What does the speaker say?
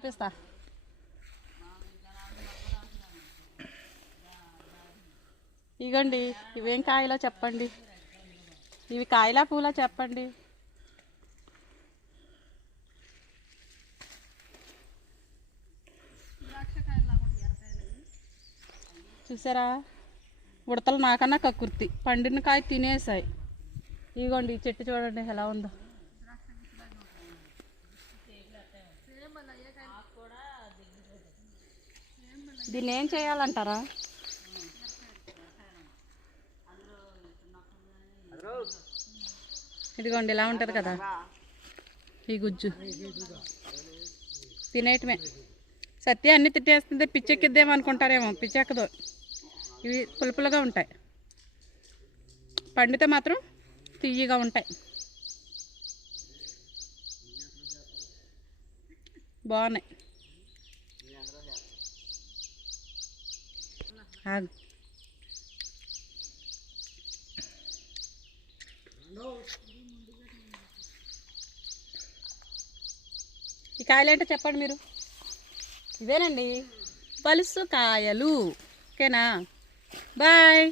చూపిస్తా. ఇగోండి, ఇవేం కాయలో చెప్పండి. ఇవి కాయలా పూలా చెప్పండి. చూసారా, ఉడతలు నాకన్నా కక్కుర్తి, పండిన కాయ తినేసాయి. ఇదిగోండి ఈ చెట్టు చూడండి ఎలా ఉందో. దీన్ని ఏం చేయాలంటారా? ఇదిగోండి ఇలా ఉంటుంది కదా ఈ గుజ్జు, తినేయటమే. సత్య అన్నీ తిట్టేస్తుంది, పిచ్చెక్కిద్దేమో అనుకుంటారేమో, పిచ్చెక్కదు. ఇవి పులుపులుగా ఉంటాయి, పండితే మాత్రం తియ్యగా ఉంటాయి. బాగున్నాయి. ఈ కాయలు ఏంటో చెప్పండి మీరు. ఇవేనండి పలుసు కాయలు. ఓకేనా, బాయ్.